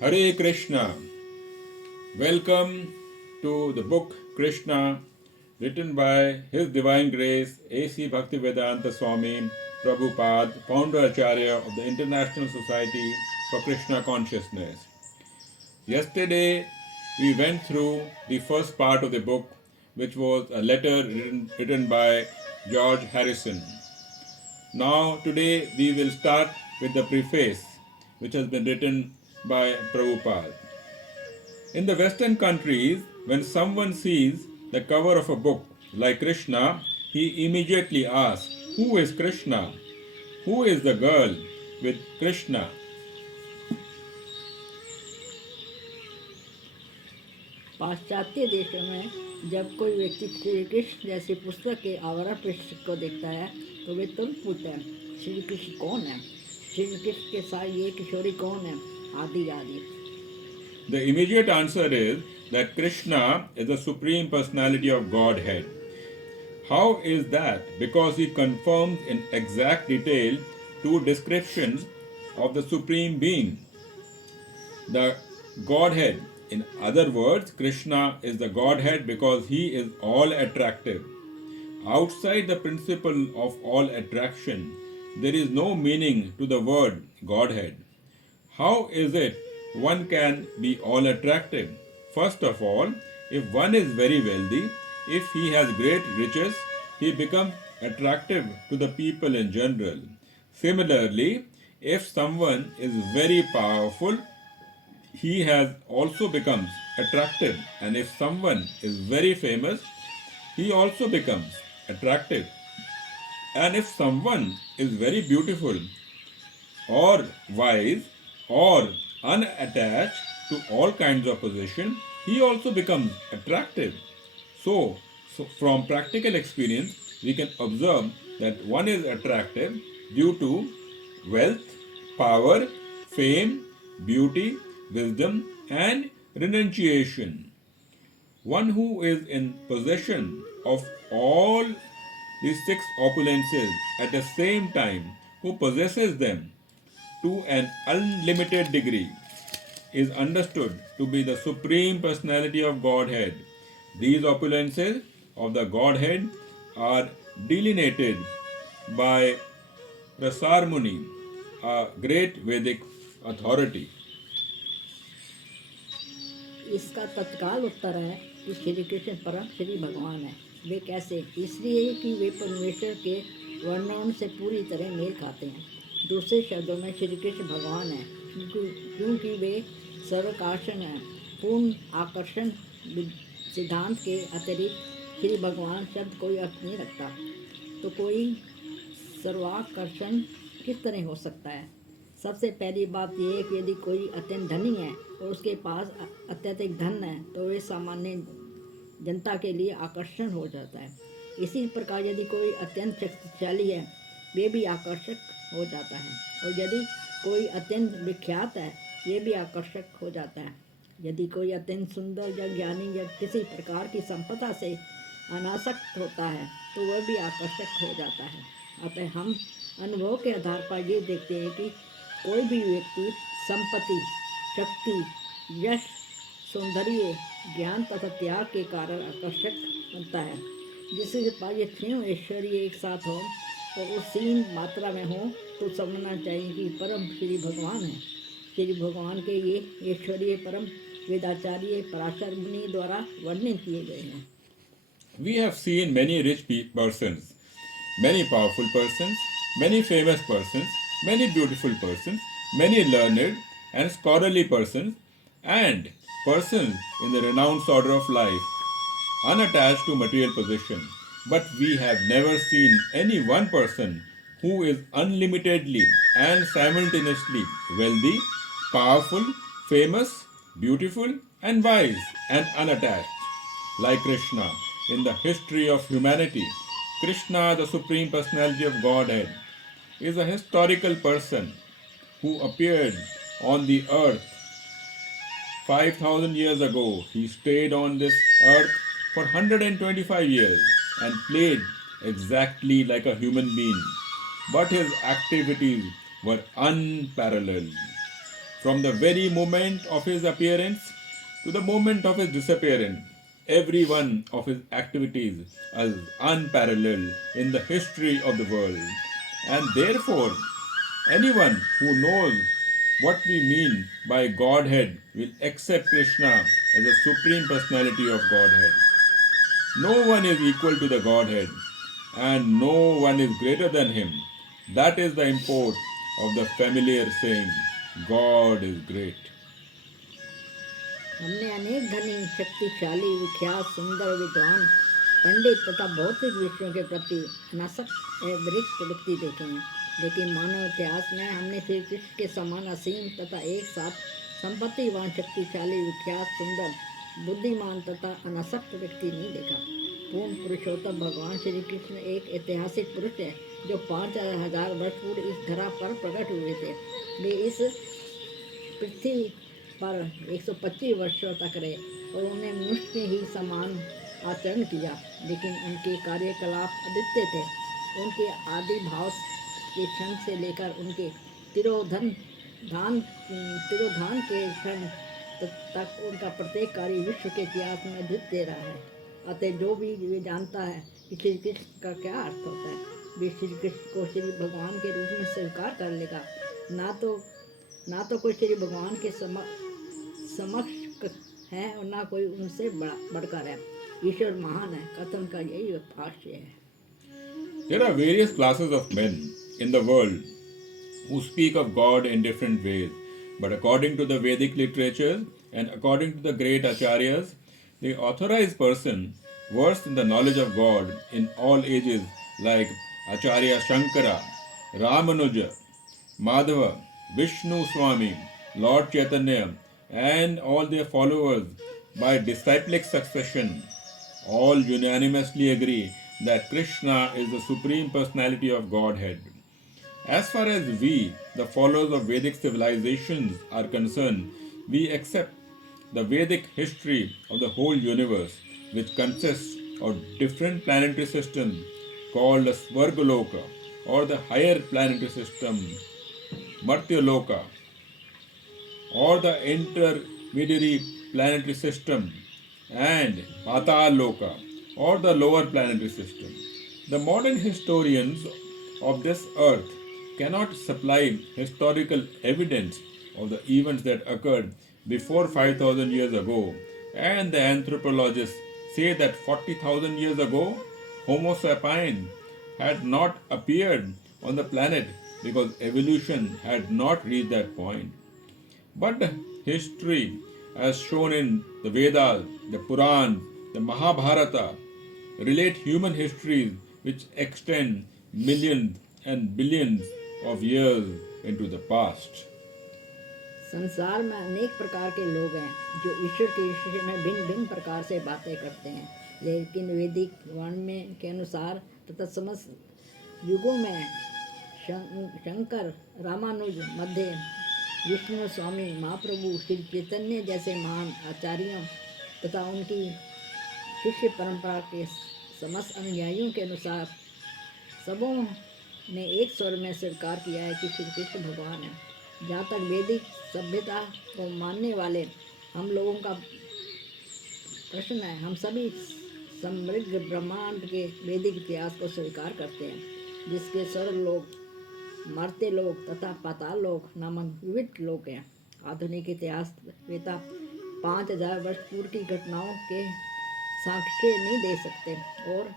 Hare Krishna. Welcome to the book Krishna, written by His Divine Grace A.C. Bhaktivedanta Swami, Prabhupada, founder Acharya of the International Society for Krishna Consciousness. Yesterday, we went through the first part of the book, which was a letter written by George Harrison. Now, today, we will start with the preface, which has been written by Prabhupada. In the Western countries, when someone sees the cover of a book like Krishna, he immediately asks, "Who is Krishna? Who is the girl with Krishna?" पाश्चात्य देशों में जब कोई व्यक्ति श्री कृष्ण जैसी पुस्तक के आवरण पृष्ठ को देखता है तो वे तुरंत पूछते हैं, श्री कृष्ण कौन है, श्री कृष्ण के साथ ये किशोरी कौन है, आदि आदि. The immediate answer is that Krishna is the Supreme Personality of Godhead. How is that? Because he confirms in exact detail two descriptions of the Supreme Being, the Godhead. In other words, Krishna is the Godhead because he is all attractive. Outside the principle of all attraction, there is no meaning to the word Godhead. How is it one can be all attractive? First of all, if one is very wealthy, if he has great riches, he becomes attractive to the people in general. Similarly, if someone is very powerful, he has also becomes attractive, and if someone is very famous, he also becomes attractive. And if someone is very beautiful or wise or unattached to all kinds of possession, he also becomes attractive. So from practical experience, we can observe that one is attractive due to wealth, power, fame, beauty, wisdom, and renunciation. One who is in possession of all these six opulences at the same time, who possesses them to an unlimited degree, is understood to be the Supreme Personality of Godhead. These opulences of the Godhead are delineated by Prasar Muni, a great Vedic authority. इसका तत्काल उत्तर है कि श्री कृष्ण परम श्री भगवान है. वे कैसे? इसलिए कि वे परमेश्वर के वर्णन से पूरी तरह मेल खाते हैं. दूसरे शब्दों में श्री कृष्ण भगवान है क्योंकि वे सर्वाकर्षण हैं. पूर्ण आकर्षण सिद्धांत के अतिरिक्त श्री भगवान शब्द कोई अर्थ नहीं रखता. तो कोई सर्वाकर्षण किस तरह हो सकता है? सबसे पहली बात यह है कि यदि कोई अत्यंत धनी है और उसके पास अत्यधिक धन है तो वे सामान्य जनता के लिए आकर्षण हो जाता है. इसी प्रकार यदि कोई अत्यंत शक्तिशाली है वे भी आकर्षक हो जाता है, और यदि कोई अत्यंत विख्यात है ये भी आकर्षक हो जाता है. यदि कोई अत्यंत सुंदर या ज्ञानी या किसी प्रकार की संपदा से अनासक्त होता है तो वह भी आकर्षक हो जाता है. अतः हम अनुभव के आधार पर ये देखते हैं कि कोई भी व्यक्ति संपत्ति, शक्ति, यश, सौंदर्य, ज्ञान तथा त्याग के कारण आकर्षक बनता है. जिसके पास ये तीनों ऐश्वर्य एक साथ हो और उस सीन मात्रा में हो तो समझना चाहिए कि परम श्री भगवान है. श्री भगवान के ये ऐश्वर्य परम वेदाचार्य पराशर मुनि द्वारा वर्णित किए गए हैं. We have seen many rich persons, many powerful persons, many famous persons, many beautiful persons, many learned and scholarly persons, and persons in the renounced order of life, unattached to material possession. But we have never seen any one person who is unlimitedly and simultaneously wealthy, powerful, famous, beautiful, and wise and unattached, like Krishna. In the history of humanity, Krishna, the Supreme Personality of Godhead, is a historical person who appeared on the earth 5,000 years ago. He stayed on this earth for 125 years and played exactly like a human being, but his activities were unparalleled. From the very moment of his appearance to the moment of his disappearance, every one of his activities is unparalleled in the history of the world. And therefore, anyone who knows what we mean by Godhead will accept Krishna as a supreme personality of Godhead. No one is equal to the Godhead, and no one is greater than him. That is the import of the familiar saying, God is great. हमने अनेक धनी, शक्तिशाली, विख्यात, सुंदर, विद्वान, पंडित तथा भौतिक विषयों के प्रति अनासक्त वृक्ष व्यक्ति देखे हैं, लेकिन मानव इतिहास में हमने श्री कृष्ण के समान असीम तथा एक साथ संपत्तिवान, शक्तिशाली, विख्यात, सुंदर, बुद्धिमान तथा अनासक्त व्यक्ति नहीं देखा। पूर्ण पुरुषोत्तम भगवान श्री कृष्ण एक ऐतिहासिक पुरुष है जो 5000 वर्ष पूर्व इस धरा पर प्रकट हुए थे। वे इस पृथ्वी पर 125 वर्षों तक रहे और उन्हें मनुष्य ही समान आचरण किया, लेकिन उनके कार्यकलाप अद्वितीय थे। उनके आदि भाव के क्षण से लेकर उनके तिरोधान के क्षण तक उनका प्रत्येक कार्य विश्व के इतिहास में अद्वितीय रहा है। अतः जो भी वे जानता है कि श्री कृष्ण का क्या अर्थ होता है, वे श्री कृष्ण को श्री भगवान के रूप में स्वीकार कर लेगा। ना तो कोई श्री भगवान के समक्ष है और ना कोई उनसे बढ़कर है। ईश्वर महान है, कथन का यही भाष्य है। There are various classes of men in the world who speak of God in different ways, but according to the Vedic literature and according to the great acharyas, the authorized person versed in the knowledge of God in all ages like Acharya Shankara, Ramanuja, Madhava, Vishnu Swami, Lord Chaitanya, and all their followers by disciplic succession, all unanimously agree that Krishna is the Supreme Personality of Godhead. As far as we, the followers of Vedic civilizations, are concerned, we accept the Vedic history of the whole universe, which consists of different planetary systems called the Svargaloka, or the higher planetary system, Martyaloka, or the intermediary planetary system, and Pataloka, or the lower planetary system. The modern historians of this earth cannot supply historical evidence of the events that occurred before 5,000 years ago, and the anthropologists say that 40,000 years ago, Homo sapiens had not appeared on the planet because evolution had not reached that point. But history, as shown in the Vedas, the Puran, the Mahabharata, relate human histories which extend millions and billions of years into the past. संसार में अनेक प्रकार के लोग हैं जो ईश्वर के विषय में भिन्न भिन्न प्रकार से बातें करते हैं, लेकिन वैदिक वाणी के अनुसार तथा समस्त युगों में शंकर, रामानुज, मध्य, विष्णु स्वामी, महाप्रभु, श्री चैतन्य जैसे महान आचार्यों तथा उनकी शिष्य परंपरा के समस्त अनुयायियों के अनुसार सबों ने एक स्वर में स्वीकार किया है कि श्री कृष्ण भगवान है। जहाँ तक वैदिक सभ्यता को मानने वाले हम लोगों का प्रश्न है, हम सभी समृद्ध ब्रह्मांड के वैदिक इतिहास को स्वीकार करते हैं, जिसके स्वर्ग लोक, मर्त्य लोक तथा पाताल लोक नामक विविध लोक हैं। आधुनिक इतिहास वेता 5000 वर्ष पूर्व की घटनाओं के साक्ष्य नहीं दे सकते और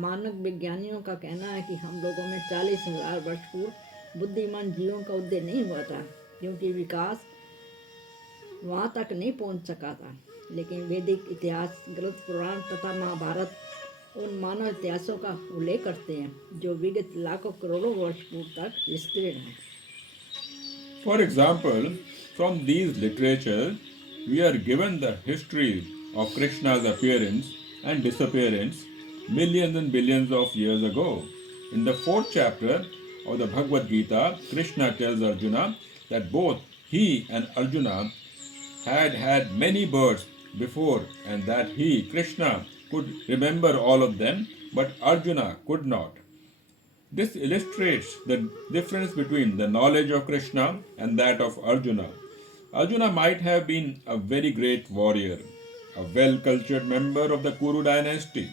मानव विज्ञानियों का कहना है कि हम लोगों में 40,000 वर्ष पूर्व बुद्धिमान जीवों का उदय नहीं हुआ था, क्योंकि विकास वहाँ तक नहीं पहुँच सका था। लेकिन वैदिक इतिहास, ग्रंथ, पुराण तथा महाभारत उन मानव इतिहासों का उल्लेख करते हैं जो विगत लाखों करोड़ों वर्ष पूर्व तक विस्तृत हैं। For example, from these literatures, we are given the history of Krishna's appearance and disappearance millions and billions of years ago. In the 4th chapter of the Bhagavad Gita, Krishna tells Arjuna that both he and Arjuna had many births before, and that he, Krishna, could remember all of them, but Arjuna could not. This illustrates the difference between the knowledge of Krishna and that of Arjuna. Arjuna might have been a very great warrior, a well cultured member of the Kuru dynasty,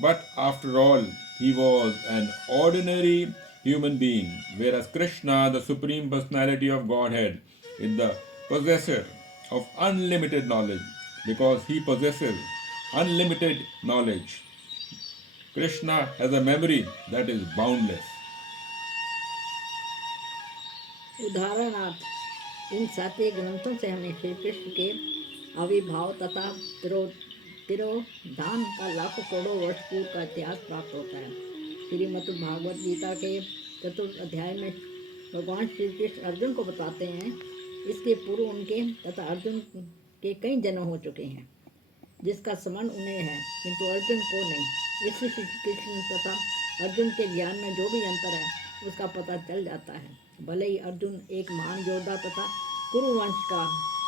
but after all, he was an ordinary human being, whereas Krishna, the Supreme Personality of Godhead, is the possessor of unlimited knowledge because he possesses unlimited knowledge. Krishna has a memory that is boundless. उदाहरणार्थ इन सातवें ग्रंथों से हमें श्री कृष्ण के आविर्भाव तथा तिरोधान का लाखों करोड़ों वर्ष पूर्व का इतिहास प्राप्त होता है। श्रीमद् भागवत गीता के चतुर्थ अध्याय में भगवान श्री कृष्ण अर्जुन को बताते हैं इसके पूर्व उनके तथा अर्जुन के कई जन्म हो चुके हैं जिसका संबंध उन्हें है किंतु अर्जुन को नहीं। इससे श्री कृष्ण तथा अर्जुन के ज्ञान में जो भी अंतर है उसका पता चल जाता है। भले ही अर्जुन एक महान योद्धा तथा कुरुवंश का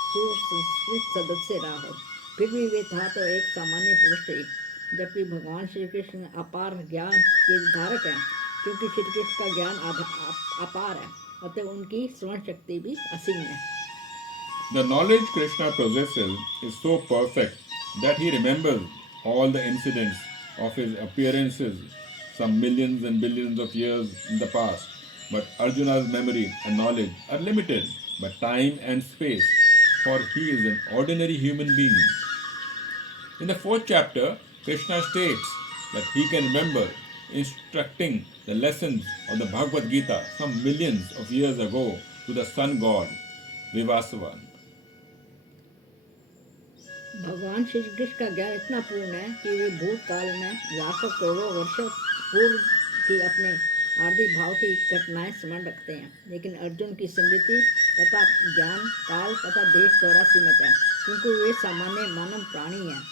सुसंस्कृत सदस्य रहा हो, फिर भी वे था तो एक सामान्य पुरुष थे, जबकि भगवान श्री कृष्ण अपार ज्ञान के धारक हैं। क्योंकि श्री कृष्ण का ज्ञान अपार है अतः उनकी श्रवण शक्ति भी असीम है। The knowledge Krishna possesses is so perfect that he remembers all the incidents of his appearances some millions and billions of years in the past. But Arjuna's memory and knowledge are limited by time and space, for he is an ordinary human being. In the fourth chapter, Krishna states that he can remember instructing the lessons of the Bhagavad Gita some millions of years ago to the sun god Vyasdev. भगवान श्री कृष्ण का ज्ञान इतना पूर्ण है कि वे भूतकाल में लाखों करोड़ों वर्षों पूर्व की अपने आदि भाव की घटनाएं स्मरण रखते हैं, लेकिन अर्जुन की स्मृति तथा ज्ञान काल तथा देश द्वारा सीमित है क्योंकि वे सामान्य मानव प्राणी हैं।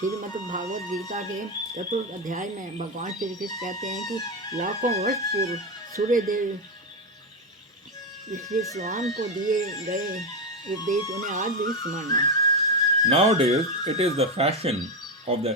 श्रीमद् भागवत गीता के चतुर्थ अध्याय में भगवान श्री कृष्ण कहते हैं कि लाखों वर्ष पूर्व सूर्यदेव श्री स्वान को दिए गए उपदेश उन्हें आज भी स्मरण है। Nowadays, it is the fashion of the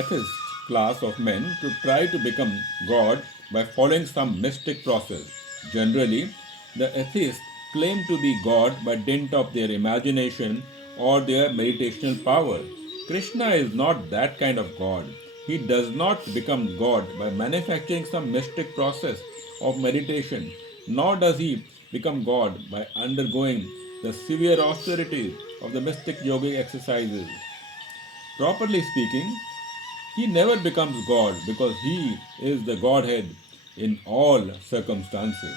atheist class of men to try to become God by following some mystic process. Generally, the atheists claim to be God by dint of their imagination or their meditational power. Krishna is not that kind of God. He does not become God by manufacturing some mystic process of meditation, nor does he become God by undergoing the severe austerities of the mystic yogic exercises. Properly speaking, he never becomes God because he is the Godhead in all circumstances.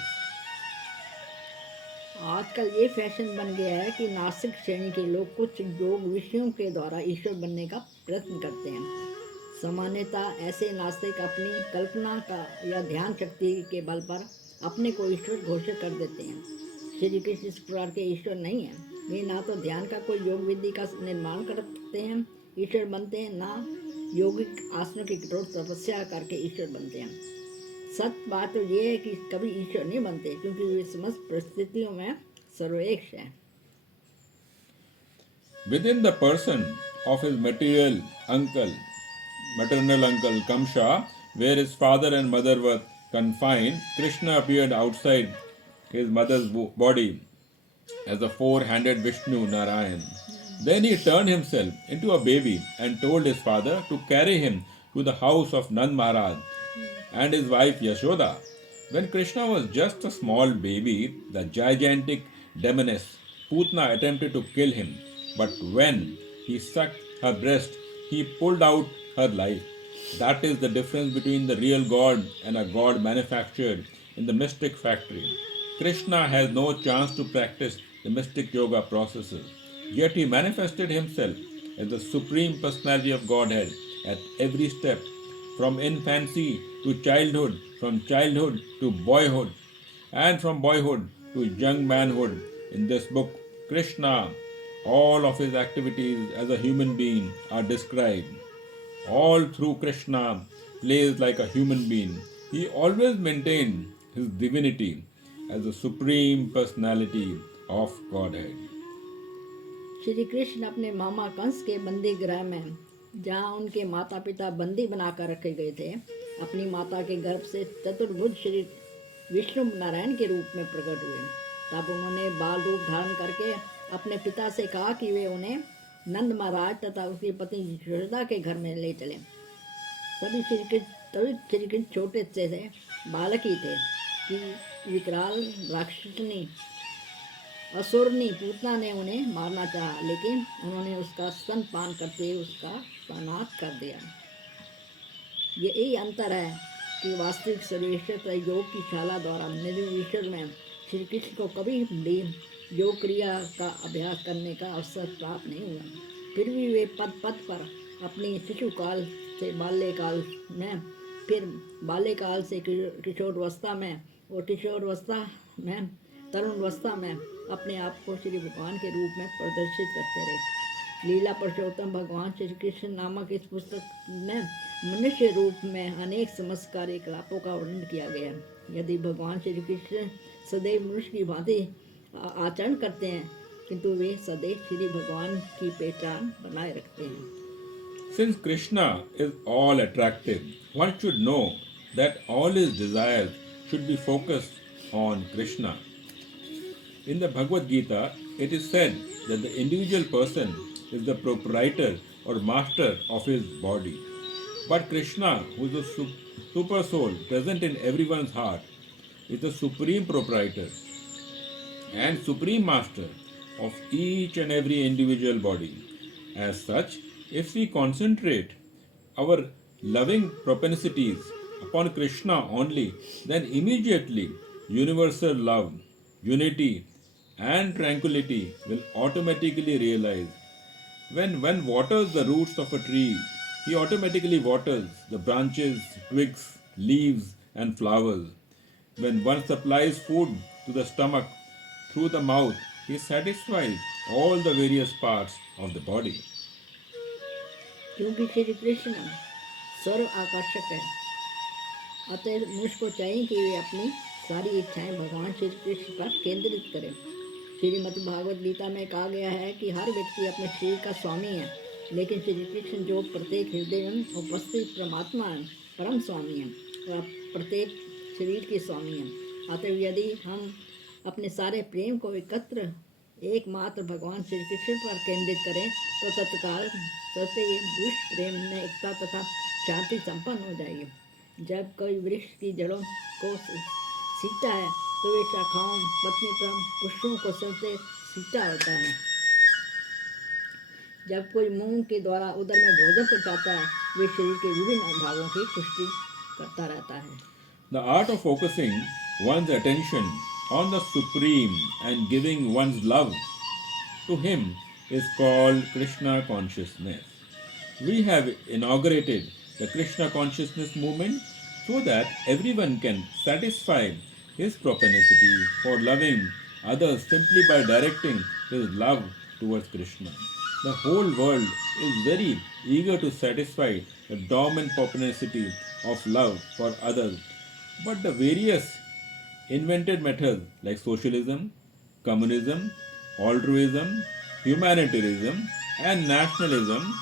आजकल ये fashion बन गया है कि नास्तिक श्रेणी के लोग कुछ योग विषयों के द्वारा ईश्वर बनने का प्रयत्न करते हैं। सामान्यतः ऐसे नास्तिक अपनी कल्पना का या ध्यान शक्ति के बल पर अपने को ईश्वर घोषित कर देते हैं। श्री कृष्ण इस प्रकार के ईश्वर नहीं है। वे ना तो ध्यान का कोई योग विधि का निर्माण करते हैं ईश्वर बनते हैं, ना योगिक आसनों की कठोर तपस्या करके ईश्वर बनते हैं। सत्य बात तो ये है कि कभी ईश्वर नहीं बनते क्योंकि वे समस्त परिस्थितियों में सर्वोच्च हैं। Within the person of his maternal uncle Kamsa, where his father and mother were confined, Krishna appeared outside his mother's body as a four-handed Vishnu Narayan. Then he turned himself into a baby and told his father to carry him to the house of Nand Maharaj and his wife Yashoda. When Krishna was just a small baby, the gigantic demoness Putna attempted to kill him, but when he sucked her breast, he pulled out her life. That is the difference between the real God and a God manufactured in the mystic factory. Krishna has no chance to practice the mystic yoga processes, yet he manifested himself as the Supreme Personality of Godhead at every step, from infancy to childhood, from childhood to boyhood, and from boyhood to young manhood. In this book, Krishna, all of his activities as a human being are described. All through Krishna plays like a human being. He always maintained his divinity as the Supreme Personality of Godhead. Shri Krishna अपने मामा कंस के बंदी गृह में, जहाँ उनके माता पिता बंदी बनाकर रखे गए थे, अपनी माता के गर्भ से चतुर्भुज श्री विष्णु नारायण के रूप में प्रकट हुए। तब उन्होंने बाल रूप धारण करके अपने पिता से कहा कि वे उन्हें नंद महाराज तथा उसकी पत्नी यशोदा के घर में ले चले। तभी श्री कृष्ण छोटे से बालक ही थे कि विकराल राक्षसनी असुरनी पूतना ने उन्हें मारना चाहा, लेकिन उन्होंने उसका स्तनपान करते हुए उसका प्राणात कर दिया। यही अंतर है कि वास्तविक सर्वेश्वर योग की शाला द्वारा निर्विशर में श्री कृष्ण को कभी भी योग क्रिया का अभ्यास करने का अवसर प्राप्त नहीं हुआ। फिर भी वे पद पद पर अपनी शिशुकाल से बाल्यकाल में, फिर बाल्यकाल से किशोरावस्था में और किशोरावस्था में तरुणावस्था में अपने आप को श्री भगवान के रूप में प्रदर्शित करते रहे। लीला पुरुषोत्तम भगवान श्री कृष्ण नामक इस पुस्तक में मनुष्य रूप में अनेक चमत्कारी क्रियाकलापों का वर्णन किया गया। यदि भगवान श्री कृष्ण सदैव मनुष्य की भांति आचरण करते हैं, किंतु वे सदैव श्री भगवान की पहचान बनाए रखते हैं। Since Krishna is all attractive, one should know that all his desires should be focused on Krishna. In the Bhagavad Gita, it is said that the individual person is the proprietor or master of his body. But Krishna, who is the super soul present in everyone's heart, is the supreme proprietor and supreme master of each and every individual body. As such, if we concentrate our loving propensities upon Krishna only, then immediately universal love, unity, and tranquility will automatically realize. When one waters the roots of a tree, he automatically waters the branches, twigs, leaves, and flowers. When one supplies food to the stomach through the mouth, he satisfies all the various parts of the body. क्योंकि श्री कृष्ण सर्व आकर्षक है, अतः मनुष्य को चाहिए कि वे अपनी सारी इच्छाएं भगवान श्री कृष्ण पर केंद्रित करें। श्रीमद् भागवत गीता में कहा गया है कि हर व्यक्ति अपने शरीर का स्वामी है, लेकिन श्री कृष्ण जो प्रत्येक हृदय में उपस्थित परमात्मा है, परम स्वामी है और प्रत्येक शरीर के स्वामी हैं। अतः यदि हम अपने सारे प्रेम को एकत्र एकमात्र भगवान श्री कृष्ण पर केंद्रित करें, तो तत्काल सबसे विश्व प्रेम में एकता तथा शांति संपन्न हो जाएगी। जब कोई वृक्ष की जड़ों को सींचता है, तो वे शाखाओं, पत्नी, पुष्पों को सबसे सींचा होता है। जब कोई मुंह के द्वारा उदर में भोजन पहुंचाता है, वे शरीर के विभिन्न भागों की पुष्टि करता रहता है। The art of focusing one's attention on the Supreme and giving one's love to Him is called Krishna consciousness. We have inaugurated the Krishna consciousness movement so that everyone can satisfy his propensity for loving others simply by directing his love towards Krishna. The whole world is very eager to satisfy the dormant propensity of love for others, but the various invented methods like socialism, communism, altruism, humanitarianism, and nationalism,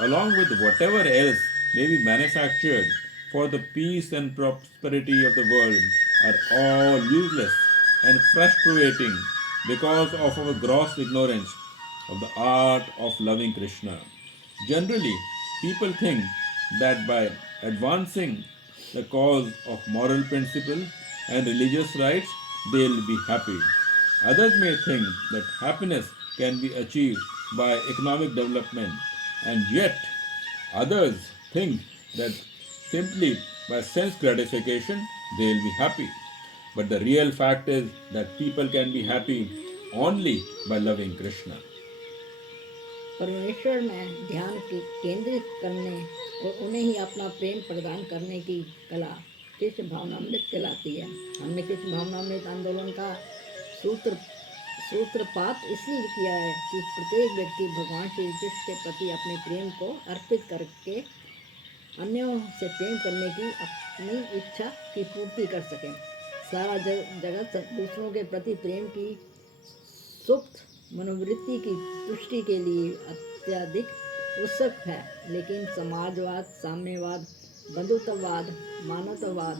along with whatever else may be manufactured for the peace and prosperity of the world, are all useless and frustrating because of our gross ignorance of the art of loving Krishna. Generally, people think that by advancing the cause of moral principle and religious rights, they will be happy. Others may think that happiness can be achieved by economic development, and yet others think that simply by sense gratification they will be happy. But the real fact is that people can be happy only by loving Krishna. परमेश्वर में ध्यान केंद्रित करने और उन्हें ही अपना प्रेम प्रदान करने की कला कृष्ण भावनामृत कहलाती है। हमने कृष्ण भावनामृत आंदोलन का सूत्रपात इसलिए किया है कि प्रत्येक व्यक्ति भगवान श्री कृष्ण के प्रति अपने प्रेम को अर्पित करके अन्यों से प्रेम करने की अपनी इच्छा की पूर्ति कर सके। सारा जगत दूसरों के प्रति प्रेम की सुप्त मनोवृत्ति की तुष्टि के लिए अत्यधिक उत्सुक है, लेकिन समाजवाद, साम्यवाद, बंधुत्ववाद, मानवतावाद,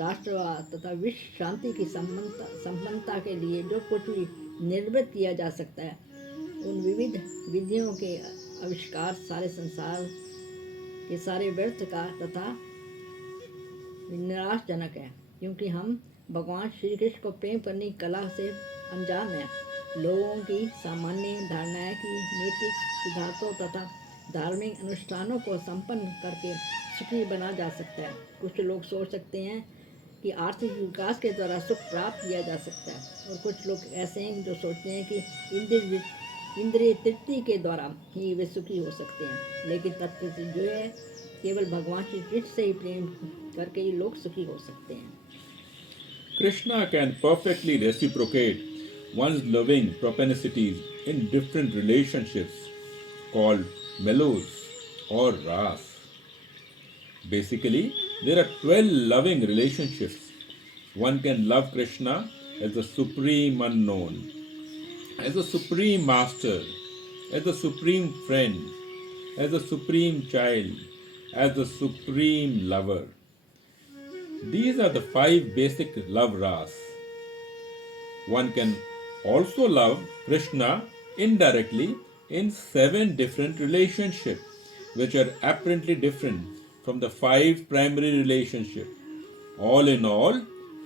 राष्ट्रवाद तथा विश्व शांति की संपन्नता के लिए जो कुछ भी निर्मित किया जा सकता है, उन विविध विधियों के आविष्कार सारे संसार के सारे व्यर्थ का तथा निराशजनक है, क्योंकि हम भगवान श्री कृष्ण को प्रेम करने की कला से अनजान हैं। लोगों की सामान्य धारणाएं कि नैतिक सिद्धांतों तथा धार्मिक अनुष्ठानों को संपन्न करके सुखी बना जा सकता है। कुछ लोग सोच सकते हैं कि आर्थिक विकास के द्वारा सुख प्राप्त किया जा सकता है, और कुछ लोग ऐसे हैं जो सोचते हैं कि इंद्रिय तृप्ति के द्वारा ही वे सुखी हो सकते हैं। लेकिन तत्व जो है, केवल भगवान श्री कृष्ण से ही प्रेम करके ही लोग सुखी हो सकते हैं। Krishna can perfectly reciprocate one's loving propensities in different relationships called mellows or ras. Basically, there are 12 loving relationships. One can love Krishna as the supreme unknown, as the supreme master, as the supreme friend, as the supreme child, as the supreme lover. These are the 5 basic love ras. One can also love Krishna indirectly in 7 different relationships, which are apparently different from the 5 primary relationships. All in all,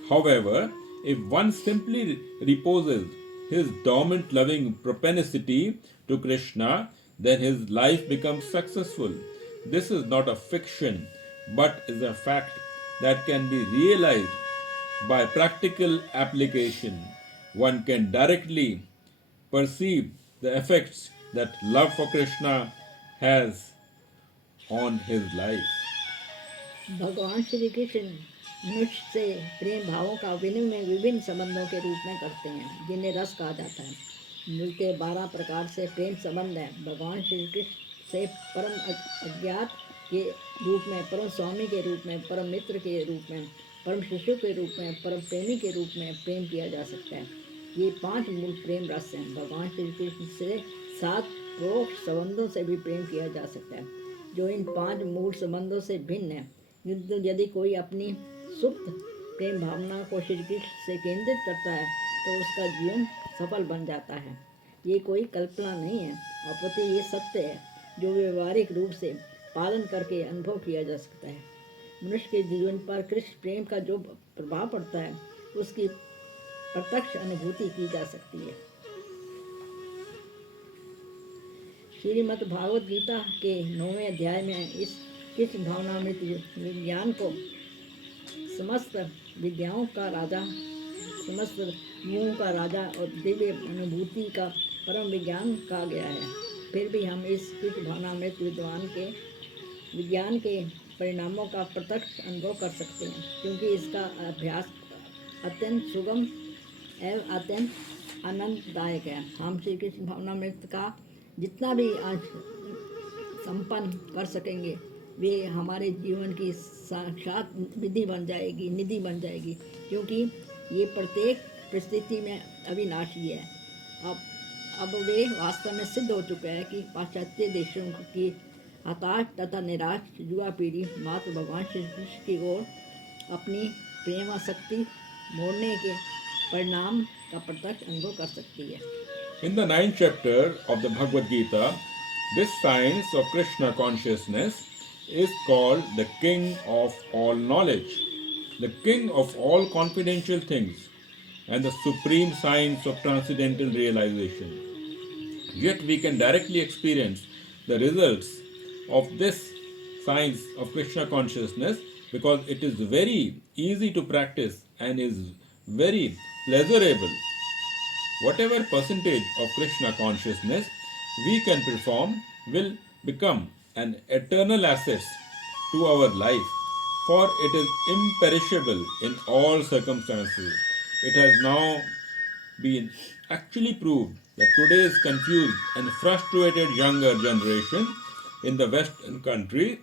however, if one simply reposes his dormant loving propensity to Krishna, then his life becomes successful. This is not a fiction, but is a fact that can be realized by practical application. One can directly perceive the effects that love for Krishna has on his life. भगवान श्री कृष्ण मनुष्य से प्रेम भावों का विनिमय विभिन्न संबंधों के रूप में करते हैं, जिन्हें रस कहा जाता है। मूल के 12 प्रकार से प्रेम संबंध है। भगवान श्री कृष्ण से परम अज्ञात के रूप में, परम स्वामी के रूप में, परम मित्र के रूप में, परम शिशु के रूप में, परम प्रेमी के रूप में प्रेम किया जा सकता है। ये 5 मूल प्रेम रस हैं। भगवान श्री कृष्ण से 7 परोक्ष संबंधों से भी प्रेम किया जा सकता है, जो इन 5 मूल संबंधों से भिन्न है। यदि कोई अपनी सुप्त प्रेम भावना को श्री कृष्ण से केंद्रित करता है, तो उसका जीवन सफल बन जाता है। ये कोई कल्पना नहीं है, अपितु ये सत्य है जो व्यवहारिक रूप से पालन करके अनुभव किया जा सकता है। मनुष्य के जीवन पर कृष्ण प्रेम का जो प्रभाव पड़ता है, उसकी प्रत्यक्ष अनुभूति की जा सकती है। श्रीमद् भागवत गीता के 9वें अध्याय में इस कृष्ण भावनामृत विज्ञान को समस्त विद्याओं का राजा, समस्त गुणों का राजा और दिव्य अनुभूति का परम विज्ञान कहा गया है। फिर भी हम इस कृष्ण भावनामृत विज्ञान के परिणामों का प्रत्यक्ष अनुभव कर सकते हैं, क्योंकि इसका अभ्यास अत्यंत सुगम एवं अत्यंत आनंददायक है। हम श्री कृष्ण भावनामृत का जितना भी आज संपन्न कर सकेंगे, वे हमारे जीवन की साक्षात विधि बन जाएगी, निधि बन जाएगी, क्योंकि ये प्रत्येक परिस्थिति में अविनाशी है। अब वे वास्तव में सिद्ध हो चुका है कि पाश्चात्य देशों की हताश तथा निराश युवा पीढ़ी मात्र भगवान श्री कृष्ण की ओर अपनी प्रेम आसक्ति मोड़ने के परिणाम का प्रत्यक्ष अनुभव कर सकती है। In the 9th chapter of the Bhagavad Gita, this science of Krishna consciousness is called the king of all knowledge, the king of all confidential things, and the supreme science of transcendental realization. Yet we can directly experience the results of this science of Krishna consciousness because it is very easy to practice and is very pleasurable. Whatever percentage of Krishna consciousness we can perform will become an eternal asset to our life, for it is imperishable in all circumstances. It has now been actually proved that today's confused and frustrated younger generation in the Western country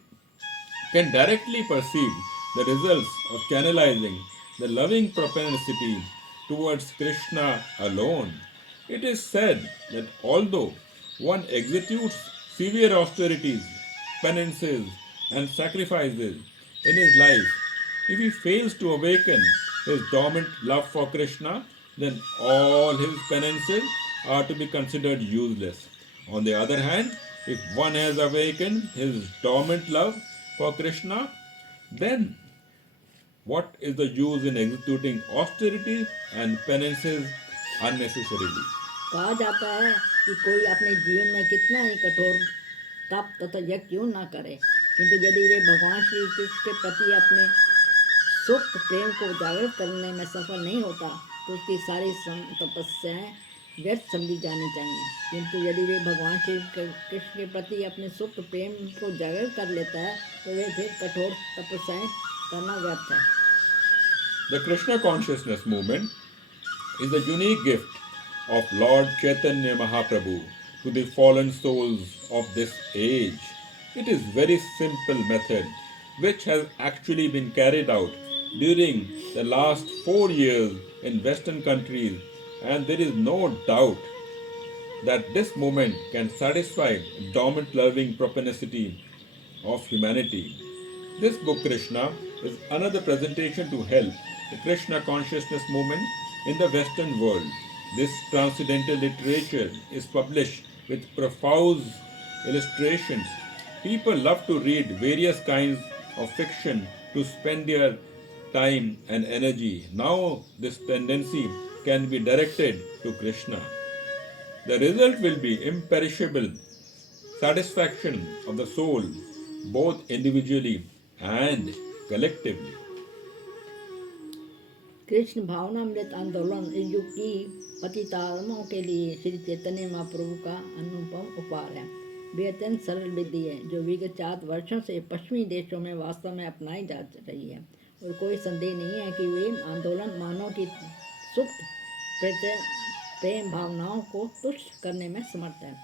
can directly perceive the results of channelizing the loving propensity towards Krishna alone. It is said that although one executes severe austerities, penances, and sacrifices in his life, if he fails to awaken his dormant love for Krishna, then all his penances are to be considered useless. On the other hand, if one has awakened his dormant love for Krishna, then what is the use in executing austerities and penances unnecessarily? कहा जाता है कि कोई अपने जीवन में कितना ही कठोर तप तथा यज्ञ क्यों ना करे, किंतु यदि वे भगवान श्री कृष्ण के प्रति अपने सुप्त प्रेम को जागृत करने में सफल नहीं होता तो उसकी सारी तपस्याएं व्यर्थ समझी जानी चाहिए। किंतु यदि वे भगवान श्री कृष्ण के प्रति अपने सुप्त प्रेम को जागृत कर लेता है तो वे फिर कठोर तपस्याएं करना व्यर्थ है। The Krishna consciousness movement is the unique gift of Lord Chaitanya Mahaprabhu to the fallen souls of this age. It is very simple method which has actually been carried out during the last 4 years in Western countries, and there is no doubt that this movement can satisfy dormant loving propensity of humanity. This book, Krishna, is another presentation to help the Krishna consciousness movement in the Western world. This transcendental literature is published with profuse illustrations. People love to read various kinds of fiction to spend their time and energy. Now, this tendency can be directed to Krishna. The result will be imperishable satisfaction of the soul, both individually and collectively. Krishna भावनामृत आंदोलन इस युग की पतितात्माओं के लिए श्री चैतन्य महाप्रभु का अनुपम उपहार है। वे अत्यंत सरल विधि है जो विगत 4 वर्षों से पश्चिमी देशों में वास्तव में अपनाई जा रही है, और कोई संदेह नहीं है कि वे आंदोलन मानव की सुप्त प्रेम भावनाओं को तुष्ट करने में समर्थ है।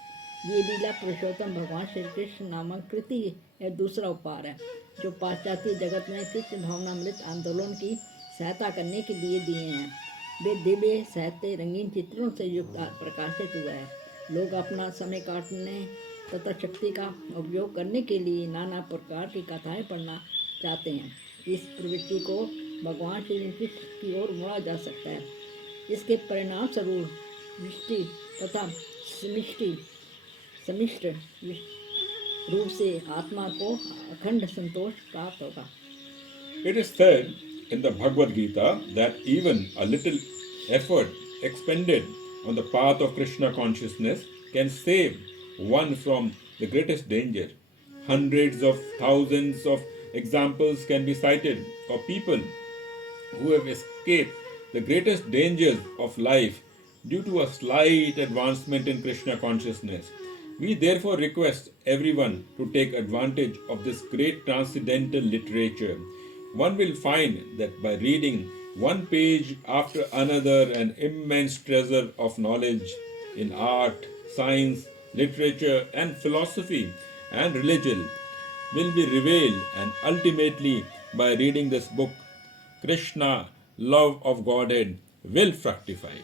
ये लीला पुरुषोत्तम भगवान श्री कृष्ण नामक कृति है दूसरा उपहार है जो पाश्चात्य जगत में कृष्ण भावनामृत आंदोलन की सहायता करने के लिए दिए हैं। वे दिव्य साहित्य रंगीन चित्रों से युक्त प्रकाशित हुआ है। लोग अपना समय काटने तथा शक्ति का उपयोग करने के लिए नाना प्रकार की कथाएं पढ़ना चाहते हैं। इस प्रवृत्ति को भगवान श्री कृष्ण की ओर मोड़ा जा सकता है। इसके परिणाम स्वरूप वृष्टि तथा समिष्ट रूप से आत्मा को अखंड संतोष प्राप्त होगा। It is said in the Bhagavad Gita that even a little effort expended on the path of Krishna consciousness can save one from the greatest danger. Hundreds of thousands of examples can be cited of people who have escaped the greatest dangers of life due to a slight advancement in Krishna consciousness. We therefore request everyone to take advantage of this great transcendental literature. One will find that by reading one page after another, an immense treasure of knowledge in art, science, literature, and philosophy and religion will be revealed, and ultimately, by reading this book, Krishna, love of Godhead, will fructify.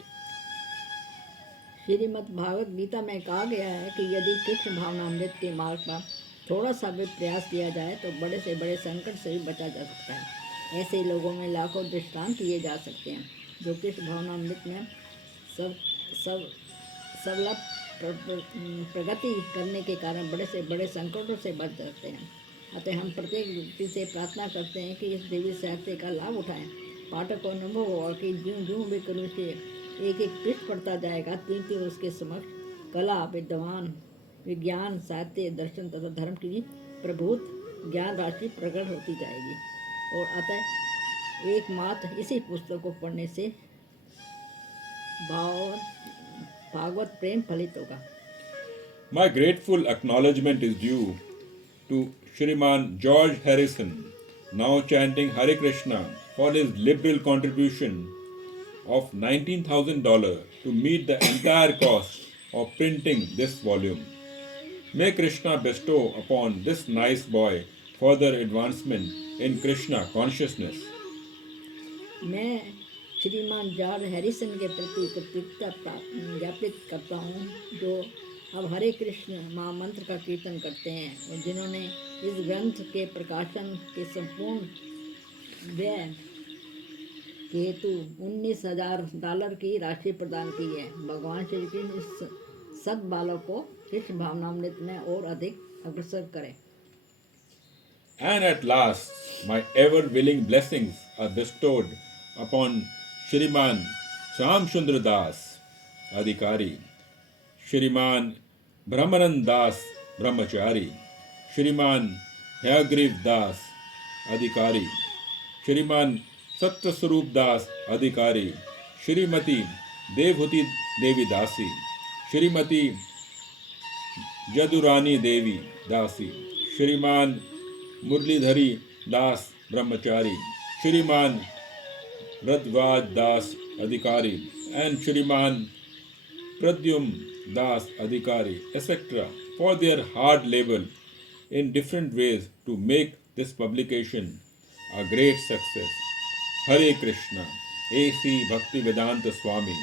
Shrimad Bhagavat Gita में कहा गया है कि यदि कृष्ण भावनामृत के मार्ग पर थोड़ा सा भी प्रयास किया जाए तो बड़े से बड़े संकट से भी बचा जा सकता है। ऐसे लोगों में लाखों दृष्टांत दिए जा सकते हैं जो कृष्ण भावनामृत में सबला प्रगति करने के कारण बड़े से बड़े संकटों से बच जाते हैं। अतः हम प्रत्येक व्यक्ति से प्रार्थना करते हैं कि इस दिव्य साहित्य का लाभ उठाएं। पाठक को अनुभव होगा कि ज्यों ज्यों वे करुण से एक एक पृष्ठ पढ़ता जाएगा त्यों त्यों उसके समक्ष कला, विद्वान, विज्ञान, साहित्य, दर्शन तथा धर्म की प्रभुत ज्ञान राशि प्रकट होती जाएगी, और अतः एकमात्र इसी पुस्तक को पढ़ने से भागवत प्रेम फलित होगा। My grateful acknowledgement is due to Shriman George Harrison, now chanting Hare Krishna, for his liberal contribution of $19,000 to meet the entire cost of printing this volume. May Krishna bestow upon this nice boy further advancement in Krishna consciousness. मैं श्रीमान George Harrison के प्रति कृतज्ञता ज्ञापित करता हूँ जो अब हरे कृष्ण महामंत्र का कीर्तन करते हैं और जिन्होंने इस ग्रंथ के प्रकाशन के संपूर्ण व्यय के हेतु $19,000 की राशि प्रदान की है। भगवान श्री कृष्ण इस सब बालक को कृष्ण भावनामृत में और अधिक अग्रसर करें। And at last, my ever-willing blessings are bestowed upon Shriman Shamsundar Das Adhikari, Shriman Brahmanand Das Brahmachari, Shriman Hayagriv Das Adhikari, Shriman Satyaswarup Das Adhikari, Shrimati Devhuti Devi Dasi, Shrimati Jadurani देवी दासी, श्रीमान मुरलीधरी दास ब्रह्मचारी, श्रीमान रद्वाज दास अधिकारी, and श्रीमान Pradyum das अधिकारी, etc. for their hard labor in different ways to make this publication a great success. Hare Krishna, A.C. Bhaktivedanta Swami.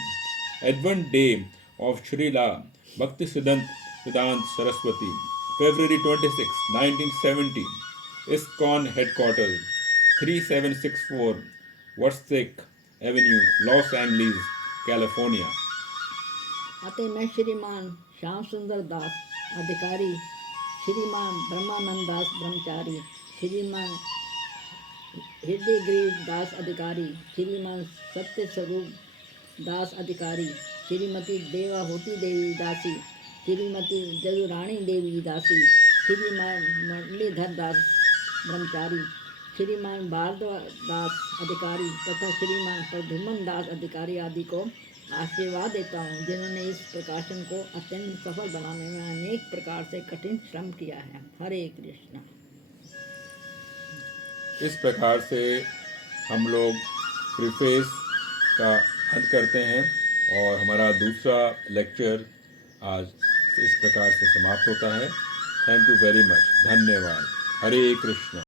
Advent Day of Srila Bhaktivedanta Saraswati, February 26, 1970, ISKCON Headquarters, 3764 Warswick Avenue, Los Angeles, California. अतः मैं श्रीमान श्याम सुंदर दास अधिकारी, श्रीमान ब्रह्मानंद दास ब्रह्मचारी, श्रीमान हृदयग्रीव दास अधिकारी, श्रीमान सत्य स्वरूप दास अधिकारी, श्रीमती देवाहुति देवी दासी, श्रीमती जदुरानी देवी दासी, श्रीमान मुरलीधर दास ब्रह्मचारी, श्रीमान भारद्वाज दास अधिकारी तथा श्रीमान प्रद्युम्न दास अधिकारी आदि को आशीर्वाद देता हूँ, जिन्होंने इस प्रकाशन को अत्यंत सफल बनाने में अनेक प्रकार से कठिन श्रम किया है। हरे कृष्णा। इस प्रकार से हम लोग प्रीफेस का अंत करते हैं और हमारा दूसरा लेक्चर आज इस प्रकार से समाप्त होता है। Thank you very much. धन्यवाद। हरे कृष्णा।